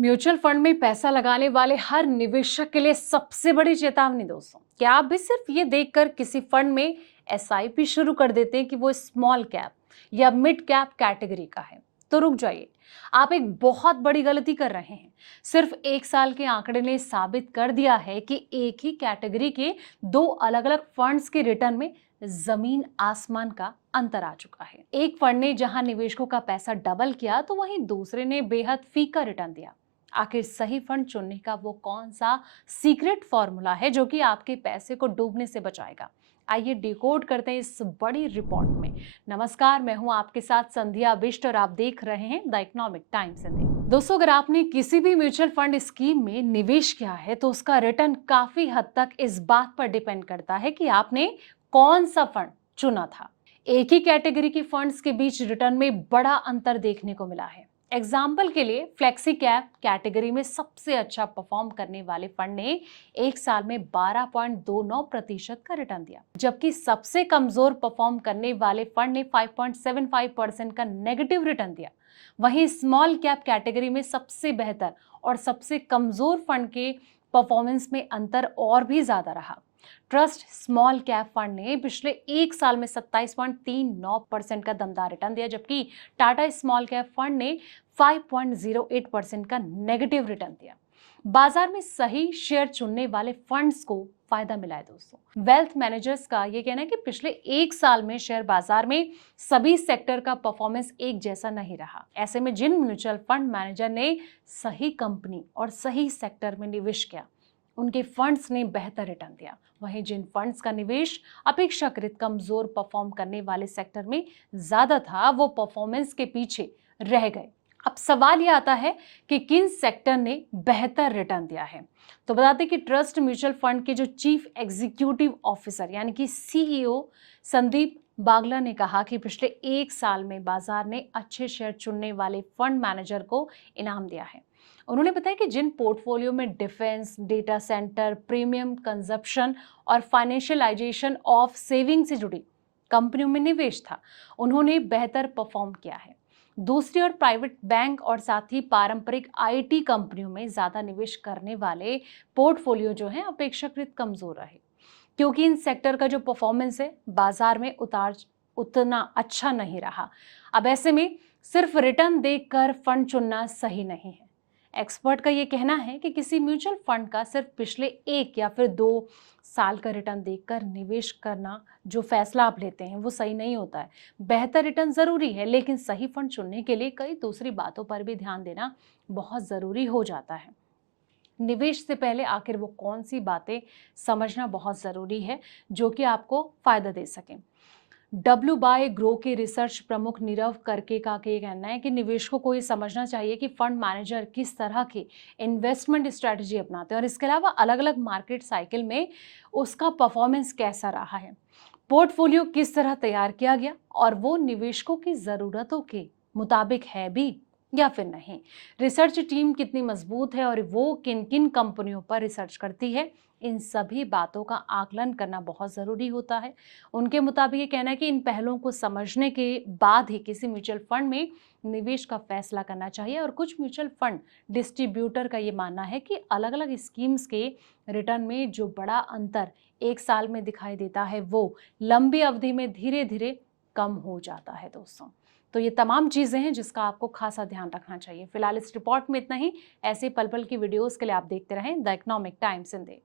Mutual fund में पैसा लगाने वाले हर निवेशक के लिए सबसे बड़ी चेतावनी दोस्तों, क्या आप भी सिर्फ ये देखकर किसी फंड में एसआईपी शुरू कर देते हैं कि वो स्मॉल कैप या मिड कैप कैटेगरी का है? तो रुक जाइए, आप एक बहुत बड़ी गलती कर रहे हैं। सिर्फ एक साल के आंकड़े ने साबित कर दिया है कि एक ही कैटेगरी के दो अलग अलग फंड्स के रिटर्न में जमीन आसमान का अंतर आ चुका है। एक फंड ने जहां निवेशकों का पैसा डबल किया, तो वहीं दूसरे ने बेहद फीका रिटर्न दिया। आखिर सही फंड चुनने का वो कौन सा सीक्रेट फॉर्मूला है जो कि आपके पैसे को डूबने से बचाएगा? आइए डिकोड करते हैं इस बड़ी रिपोर्ट में। नमस्कार, मैं हूं आपके साथ संध्या बिष्ट और आप देख रहे हैं द इकोनॉमिक टाइम्स हिंदी। दोस्तों, अगर आपने किसी भी म्यूचुअल फंड स्कीम में निवेश किया है तो उसका रिटर्न काफी हद तक इस बात पर डिपेंड करता है कि आपने कौन सा फंड चुना था। एक ही कैटेगरी के फंड्स के बीच रिटर्न में बड़ा अंतर देखने को मिला है। एग्जाम्पल के लिए फ्लेक्सी कैप कैटेगरी में सबसे अच्छा परफॉर्म करने वाले फंड ने एक साल में 12.29% का रिटर्न दिया, जबकि सबसे कमजोर परफॉर्म करने वाले फंड ने 5.75% का नेगेटिव रिटर्न दिया। वहीं स्मॉल कैप कैटेगरी में सबसे बेहतर और सबसे कमजोर फंड के परफॉर्मेंस में अंतर और भी ज्यादा रहा। ट्रस्ट स्मॉल कैप फंड ने पिछले एक साल में 27.39% का दमदार रिटर्न दिया, जबकि टाटा स्मॉल कैप फंड ने 5.08% का नेगेटिव रिटर्न दिया। बाजार में सही शेयर चुनने वाले फंड्स को फायदा मिला है दोस्तों। वेल्थ मैनेजर्स का ये कहना है कि पिछले एक साल में शेयर बाजार में सभी सेक्टर का परफॉर्मेंस एक जैसा नहीं रहा। ऐसे में जिन म्यूचुअल फंड मैनेजर ने सही कंपनी और सही सेक्टर में निवेश किया, उनके फंड्स ने बेहतर रिटर्न दिया। वहीं जिन फंड्स का निवेश अपेक्षाकृत कमजोर परफॉर्म करने वाले सेक्टर में ज्यादा था, वो परफॉर्मेंस के पीछे रह गए। अब सवाल यह आता है कि किन सेक्टर ने बेहतर रिटर्न दिया है। तो बता दें कि ट्रस्ट म्यूचुअल फंड के जो चीफ एग्जीक्यूटिव ऑफिसर यानी कि सीईओ संदीप बागला ने कहा कि पिछले एक साल में बाजार ने अच्छे शेयर चुनने वाले फंड मैनेजर को इनाम दिया है। उन्होंने बताया कि जिन पोर्टफोलियो में defence, data centre, premium consumption और फाइनेंशियलाइजेशन ऑफ सेविंग से जुड़ी कंपनियों में निवेश था, उन्होंने बेहतर परफॉर्म किया है। दूसरी ओर प्राइवेट बैंक और साथ ही पारंपरिक आईटी कंपनियों में ज्यादा निवेश करने वाले पोर्टफोलियो जो हैं अपेक्षाकृत कमजोर रहे, क्योंकि इन सेक्टर का जो परफॉर्मेंस है बाजार में उतार उतना अच्छा नहीं रहा। अब ऐसे में सिर्फ रिटर्न देखकर फंड चुनना सही नहीं है। एक्सपर्ट का ये कहना है कि किसी म्यूचुअल फंड का सिर्फ पिछले एक या फिर 2 साल का रिटर्न देखकर निवेश करना, जो फैसला आप लेते हैं, वो सही नहीं होता है। बेहतर रिटर्न जरूरी है, लेकिन सही फंड चुनने के लिए कई दूसरी बातों पर भी ध्यान देना बहुत जरूरी हो जाता है। निवेश से पहले आखिर वो कौन सी बातें समझना बहुत जरूरी है जो कि आपको फायदा दे सकें। डब्ल्यू बाय ग्रो के रिसर्च प्रमुख नीरव करके का ये कहना है कि निवेशकों को ये समझना चाहिए कि फंड मैनेजर किस तरह की इन्वेस्टमेंट स्ट्रेटजी अपनाते हैं और इसके अलावा अलग अलग मार्केट साइकिल में उसका परफॉर्मेंस कैसा रहा है, पोर्टफोलियो किस तरह तैयार किया गया और वो निवेशकों की जरूरतों के मुताबिक है भी या फिर नहीं। रिसर्च टीम कितनी मजबूत है और वो किन किन कंपनियों पर रिसर्च करती है, इन सभी बातों का आकलन करना बहुत जरूरी होता है। उनके मुताबिक ये कहना है कि इन पहलुओं को समझने के बाद ही किसी म्यूचुअल फंड में निवेश का फैसला करना चाहिए। और कुछ म्यूचुअल फंड डिस्ट्रीब्यूटर का ये मानना है कि अलग अलग स्कीम्स के रिटर्न में जो बड़ा अंतर एक साल में दिखाई देता है, वो लंबी अवधि में धीरे धीरे कम हो जाता है दोस्तों। तो ये तमाम चीजें हैं जिसका आपको खासा ध्यान रखना चाहिए। फिलहाल इस रिपोर्ट में इतना ही। ऐसे पल पल की वीडियोस के लिए आप देखते रहें द इकोनॉमिक टाइम्स हिंदी।